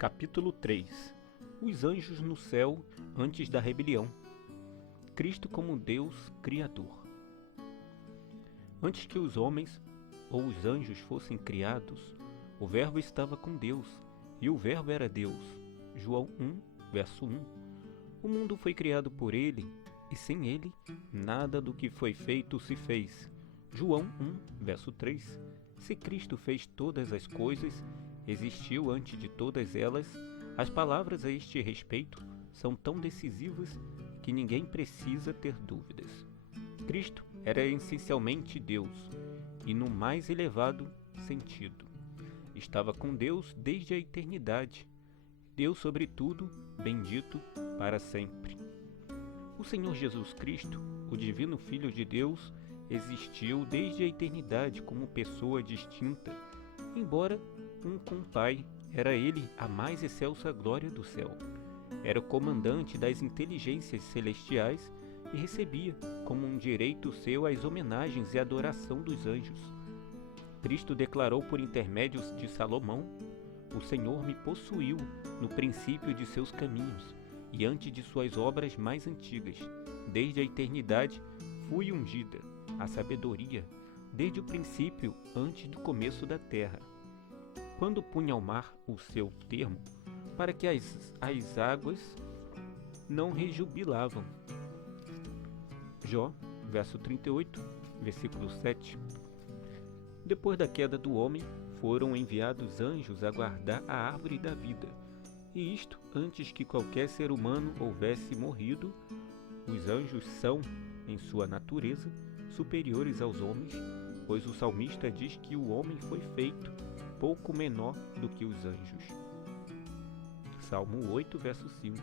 Capítulo 3. Os anjos no céu antes da rebelião. Cristo como Deus Criador. Antes que os homens ou os anjos fossem criados, o Verbo estava com Deus, e o Verbo era Deus. João 1, verso 1. O mundo foi criado por ele, e sem ele, nada do que foi feito se fez. João 1, verso 3. Se Cristo fez todas as coisas, existiu antes de todas elas, as palavras a este respeito são tão decisivas que ninguém precisa ter dúvidas. Cristo era essencialmente Deus, e no mais elevado sentido. Estava com Deus desde a eternidade. Deus sobre tudo, bendito para sempre. O Senhor Jesus Cristo, o divino Filho de Deus, existiu desde a eternidade como pessoa distinta, embora um com o Pai. Era ele a mais excelsa glória do céu. Era o comandante das inteligências celestiais e recebia como um direito seu as homenagens e adoração dos anjos. Cristo declarou por intermédios de Salomão: "O Senhor me possuiu no princípio de seus caminhos e antes de suas obras mais antigas. Desde a eternidade fui ungida, a sabedoria, desde o princípio, antes do começo da terra. Quando punha ao mar o seu termo, para que as águas não rejubilavam." Jó, verso 38, versículo 7. Depois da queda do homem, foram enviados anjos a guardar a árvore da vida, e isto antes que qualquer ser humano houvesse morrido. Os anjos são, em sua natureza, superiores aos homens, pois o salmista diz que o homem foi feito pouco menor do que os anjos. Salmo 8, verso 5.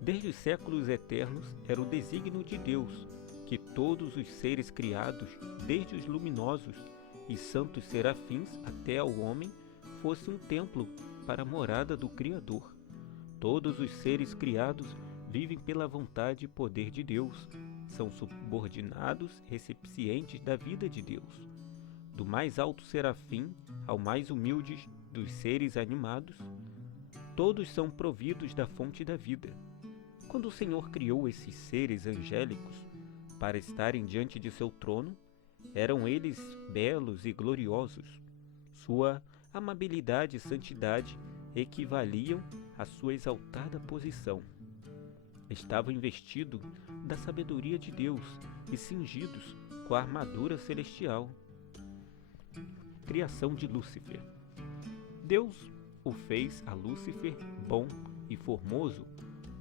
Desde os séculos eternos era o desígnio de Deus que todos os seres criados, desde os luminosos e santos serafins até ao homem, fosse um templo para a morada do Criador. Todos os seres criados vivem pela vontade e poder de Deus, são subordinados, recipientes da vida de Deus. Do mais alto serafim ao mais humilde dos seres animados, todos são providos da fonte da vida. Quando o Senhor criou esses seres angélicos para estarem diante de seu trono, eram eles belos e gloriosos. Sua amabilidade e santidade equivaliam à sua exaltada posição. Estavam investidos da sabedoria de Deus e cingidos com a armadura celestial. Criação de Lúcifer. Deus o fez a Lúcifer bom e formoso,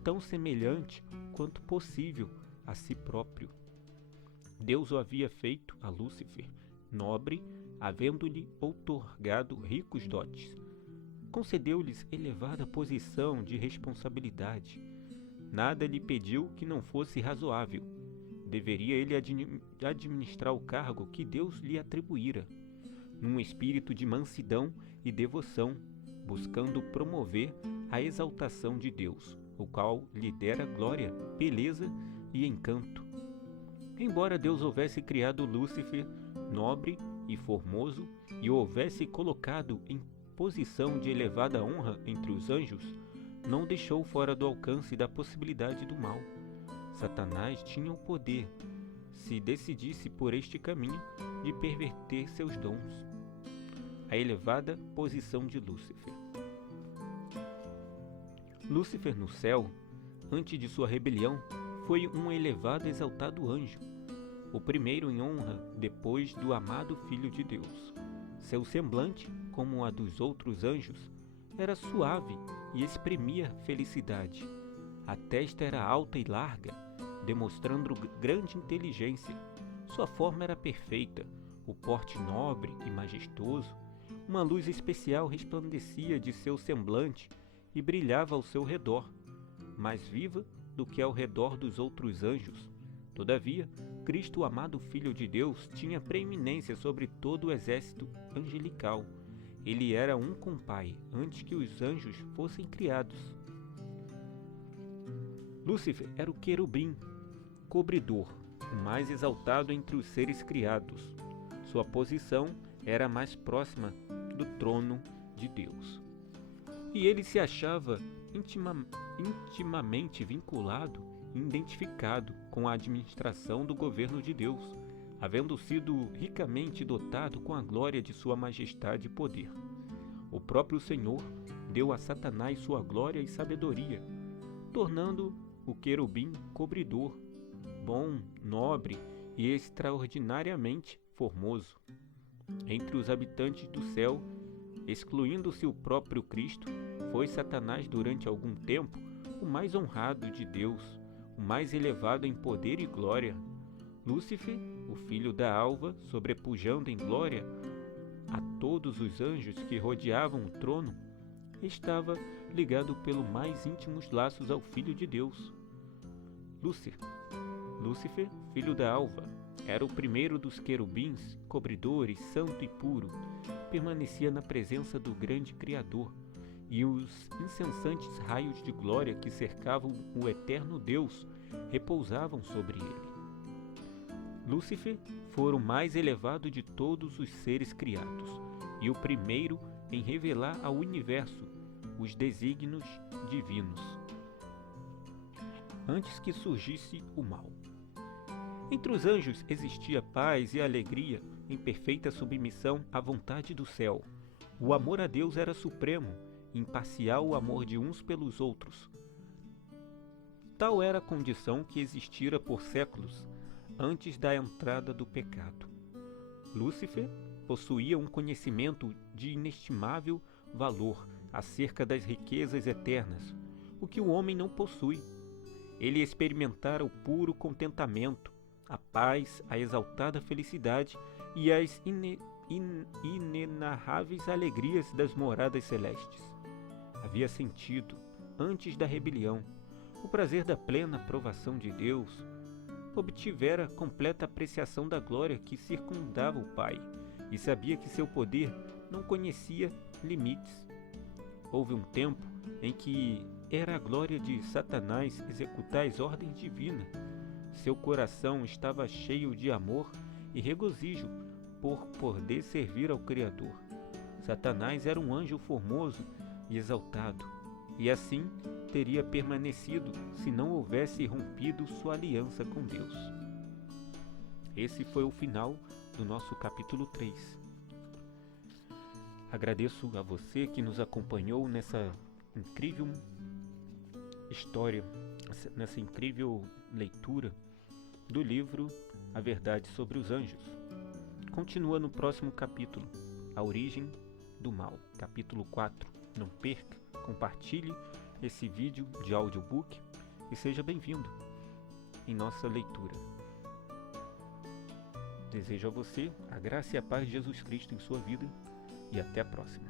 tão semelhante quanto possível a si próprio. Deus o havia feito a Lúcifer nobre, havendo-lhe outorgado ricos dotes. Concedeu-lhes elevada posição de responsabilidade. Nada lhe pediu que não fosse razoável. Deveria ele administrar o cargo que Deus lhe atribuíra, num espírito de mansidão e devoção, buscando promover a exaltação de Deus, o qual lhe dera glória, beleza e encanto. Embora Deus houvesse criado Lúcifer nobre e formoso e o houvesse colocado em posição de elevada honra entre os anjos, não deixou fora do alcance da possibilidade do mal. Satanás tinha o poder, se decidisse por este caminho, de perverter seus dons. A elevada posição de Lúcifer. Lúcifer no céu, antes de sua rebelião, foi um elevado e exaltado anjo, o primeiro em honra depois do amado Filho de Deus. Seu semblante, como a dos outros anjos, era suave e exprimia felicidade. A testa era alta e larga, demonstrando grande inteligência. Sua forma era perfeita, o porte nobre e majestoso. Uma luz especial resplandecia de seu semblante e brilhava ao seu redor, mais viva do que ao redor dos outros anjos. Todavia, Cristo, o amado Filho de Deus, tinha preeminência sobre todo o exército angelical. Ele era um com o Pai, antes que os anjos fossem criados. Lúcifer era o querubim, cobridor, o mais exaltado entre os seres criados. Sua posição era mais próxima do trono de Deus. e ele se achava intimamente vinculado e identificado com a administração do governo de Deus, havendo sido ricamente dotado com a glória de sua majestade e poder. O próprio Senhor deu a Satanás sua glória e sabedoria, tornando o querubim cobridor, bom, nobre e extraordinariamente formoso. Entre os habitantes do céu, excluindo-se o próprio Cristo, foi Satanás durante algum tempo o mais honrado de Deus, o mais elevado em poder e glória. Lúcifer, o filho da alva, sobrepujando em glória a todos os anjos que rodeavam o trono, estava ligado pelo mais íntimos laços ao Filho de Deus. Lúcifer, filho da alva, era o primeiro dos querubins, cobridores, santo e puro, permanecia na presença do grande Criador, e os incessantes raios de glória que cercavam o eterno Deus repousavam sobre ele. Lúcifer foi o mais elevado de todos os seres criados, e o primeiro em revelar ao universo os desígnios divinos, antes que surgisse o mal. Entre os anjos existia paz e alegria em perfeita submissão à vontade do céu. O amor a Deus era supremo, imparcial o amor de uns pelos outros. Tal era a condição que existira por séculos antes da entrada do pecado. Lúcifer possuía um conhecimento de inestimável valor acerca das riquezas eternas, o que o homem não possui. Ele experimentara o puro contentamento, a paz, a exaltada felicidade e as inenarráveis alegrias das moradas celestes. Havia sentido, antes da rebelião, o prazer da plena aprovação de Deus. Obtivera completa apreciação da glória que circundava o Pai e sabia que seu poder não conhecia limites. Houve um tempo em que era a glória de Satanás executar as ordens divinas. Seu coração estava cheio de amor e regozijo por poder servir ao Criador. Satanás era um anjo formoso e exaltado, e assim teria permanecido se não houvesse rompido sua aliança com Deus. Esse foi o final do nosso capítulo 3. Agradeço a você que nos acompanhou nessa incrível história, nessa incrível leitura do livro A Verdade sobre os Anjos. Continua no próximo capítulo, A Origem do Mal, capítulo 4. Não perca, compartilhe esse vídeo de audiobook e seja bem-vindo em nossa leitura. Desejo a você a graça e a paz de Jesus Cristo em sua vida e até a próxima.